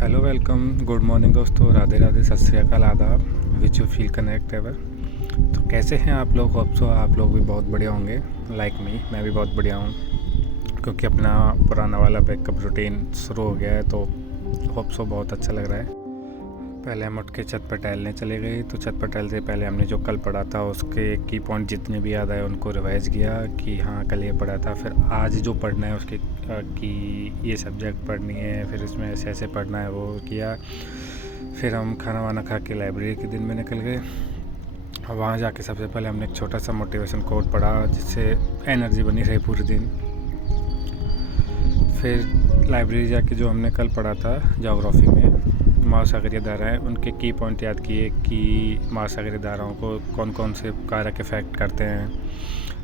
Hello welcome good morning दोस्तों, राधे राधे, सत श्री अकाल, आदाब, which you feel connect ever. तो कैसे हैं आप लोग? होप सो आप लोग भी बहुत बढ़िया होंगे। लाइक मी, मैं भी बहुत बढ़िया हूँ क्योंकि अपना पुराना वाला बैकअप रूटीन शुरू हो गया है, तो होप सो बहुत अच्छा लग रहा है। पहले हम उठ के छत पर टहलने चले गए। तो छत पर टहलते से पहले हमने जो कल पढ़ा था उसके की पॉइंट जितने भी याद आए उनको रिवाइज़ किया कि हाँ कल ये पढ़ा था, फिर आज जो पढ़ना है उसके कि ये सब्जेक्ट पढ़नी है, फिर इसमें ऐसे ऐसे पढ़ना है वो किया। फिर हम खाना वाना खा के लाइब्रेरी के दिन में निकल गए। वहाँ जाके सबसे पहले हमने एक छोटा सा मोटिवेशन कोट पढ़ा जिससे एनर्जी बनी रही पूरे दिन। फिर लाइब्रेरी जाके जो हमने कल पढ़ा था ज्योग्राफी में महासागरीय धाराएं, उनके की पॉइंट याद किए कि महासागरीय धाराओं को कौन कौन से कारक इफ़ेक्ट करते हैं,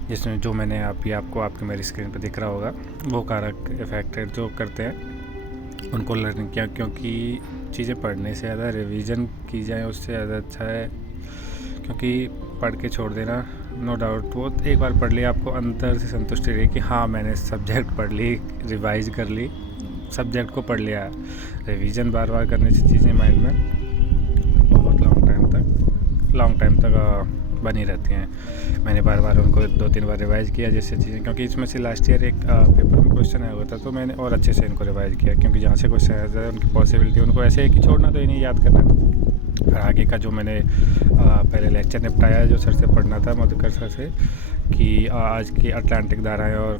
जिसमें जो मैंने आपको आपके मेरी स्क्रीन पर दिख रहा होगा वो कारक इफ़ेक्ट जो करते हैं उनको लर्निंग किया। क्योंकि चीज़ें पढ़ने से ज़्यादा रिवीजन की जाए उससे ज़्यादा अच्छा है, क्योंकि पढ़ के छोड़ देना नो डाउट वो एक बार पढ़ लिया आपको अंदर से संतुष्टि रही कि हाँ मैंने सब्जेक्ट पढ़ ली, रिवाइज कर ली, सब्जेक्ट को पढ़ लिया। रिवीजन बार बार करने से चीज़ें माइंड में बहुत लॉन्ग टाइम तक बनी रहती हैं। मैंने बार बार उनको 2-3 बार रिवाइज़ किया जिससे चीज़ें, क्योंकि इसमें से लास्ट ईयर एक पेपर में क्वेश्चन आया हुआ था तो मैंने और अच्छे से इनको रिवाइज़ किया, क्योंकि जहाँ से क्वेश्चन आया था उनकी पॉसिबिलिटी उनको ऐसे है कि छोड़ना तो ही नहीं, याद करना। फिर आगे का जो मैंने पहले लेक्चर निपटाया जो सर से पढ़ना था मधुकर सर से कि आज की अटलांटिक धाराएँ और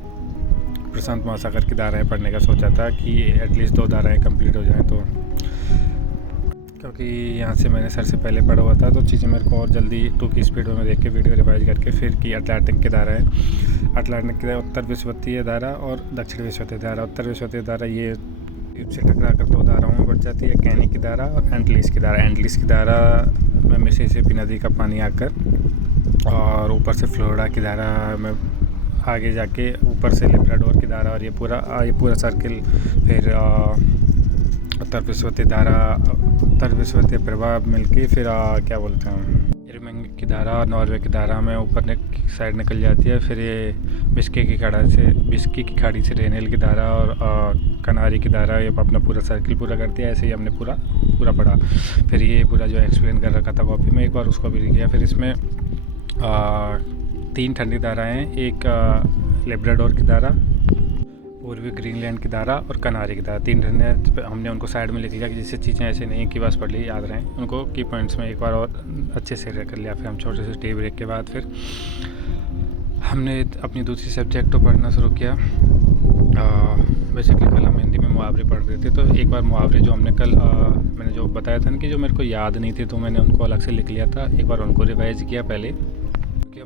प्रशांत महासागर की धाराएँ पढ़ने का सोचा था कि एटलीस्ट 2 धाराएँ कंप्लीट हो जाएं। तो क्योंकि यहाँ से मैंने सर से पहले पढ़ा हुआ था तो चीज़ें मेरे को और जल्दी 2 की स्पीड में देख के वीडियो रिवाइज करके फिर की अटलांटिक की धाराएँ, अटलांटिक की उत्तर विषुवतीय धारा और दक्षिण विषुवतीय धारा। उत्तर विषुवतीय धारा ये द्वीप से टकरा कर 2 धाराओं में बढ़ जाती है, कैनी की धारा और एंटलिस की धारा। एंटलिस की धारा में मिसिसिपी नदी का पानी आकर और ऊपर से फ्लोरिडा की धारा में आगे जाके ऊपर से लेब्राडोर की धारा, और ये पूरा सर्किल फिर उत्तर विषुवतीय प्रभाव मिलके फिर क्या बोलते हैं इरमिंग की धारा, नॉर्वे की धारा में ऊपर की साइड निकल जाती है। फिर ये बिस्की की खाड़ी से रेनेल की धारा और कनारी की धारा, ये अपना पूरा सर्किल पूरा करती है। ऐसे ही हमने पूरा पढ़ा। फिर ये पूरा जो एक्सप्लेन कर रखा था कॉपी में, एक बार उसको भी लिख लिया। फिर इसमें 3 ठंडी धाराएँ, एक लेब्राडोर की धारा, पूर्वी ग्रीनलैंड की धारा और कनारी की धारा। 3 ठंडे हमने उनको साइड में लिख लिया कि जिससे चीज़ें ऐसे नहीं कि बस पढ़ ली याद रहें, उनको की पॉइंट्स में एक बार और अच्छे से कर लिया। फिर हम छोटे से टी ब्रेक के बाद फिर हमने अपनी दूसरी सब्जेक्ट को पढ़ना शुरू किया। बेसिकली कल हम हिंदी में मुहावरे पढ़ रहे थे, तो एक बार मुहावरे जो हमने कल मैंने जो बताया था ना कि जो मेरे को याद नहीं थे तो मैंने उनको अलग से लिख लिया था, एक बार उनको रिवाइज़ किया पहले।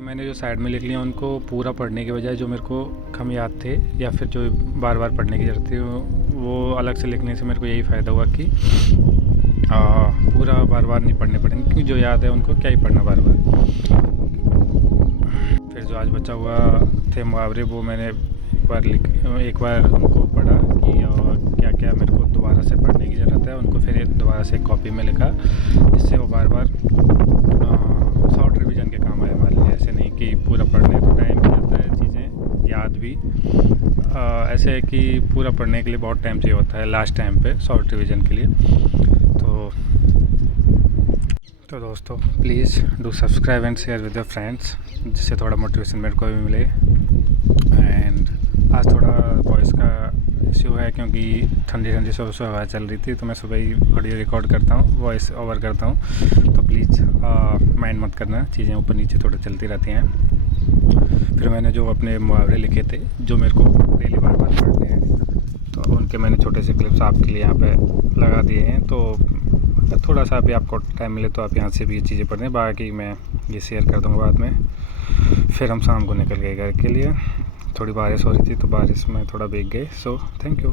मैंने जो साइड में लिख लिया उनको पूरा पढ़ने के बजाय जो मेरे को कम याद थे या फिर जो बार बार पढ़ने की ज़रूरत थी वो अलग से लिखने से मेरे को यही फ़ायदा हुआ कि पूरा बार बार नहीं पढ़ने पड़ेंगे, क्योंकि जो याद है उनको क्या ही पढ़ना बार बार। फिर जो आज बचा हुआ थे मुहावरे वो मैंने एक बार उनको पढ़ा कि क्या क्या मेरे को दोबारा से पढ़ने की ज़रूरत है, उनको फिर दोबारा से कॉपी में लिखा जिससे वो बार बार शॉर्ट रिवीजन के काम आए हमारे लिए। ऐसे नहीं कि पूरा पढ़ने तो टाइम भी जाता है, चीज़ें याद भी ऐसे है कि पूरा पढ़ने के लिए बहुत टाइम चाहिए होता है लास्ट टाइम पे शॉर्ट रिवीजन के लिए। तो दोस्तों please do subscribe and share with your friends, जिससे थोड़ा मोटिवेशन मेरे को भी मिले। एंड आज थोड़ा वॉइस का इश्यू है क्योंकि ठंडी सुबह हवा चल रही थी, तो मैं सुबह ही ऑडियो रिकॉर्ड करता हूँ, वॉइस ओवर करता हूँ, तो प्लीज़ माइंड मत करना, चीज़ें ऊपर नीचे थोड़ा चलती रहती हैं। फिर मैंने जो अपने मुहावरे लिखे थे जो मेरे को डेली बार बार पढ़ने हैं, तो उनके मैंने छोटे से क्लिप्स आपके लिए यहाँ पे लगा दिए हैं। तो अगर थोड़ा सा भी आपको टाइम मिले तो आप यहाँ से भी ये चीज़ें पढ़ें, बाकी मैं ये शेयर कर दूँगा बाद में। फिर हम शाम को निकल गए घर के लिए, थोड़ी बारिश हो रही थी तो बारिश में थोड़ा भीग गए। So thank you.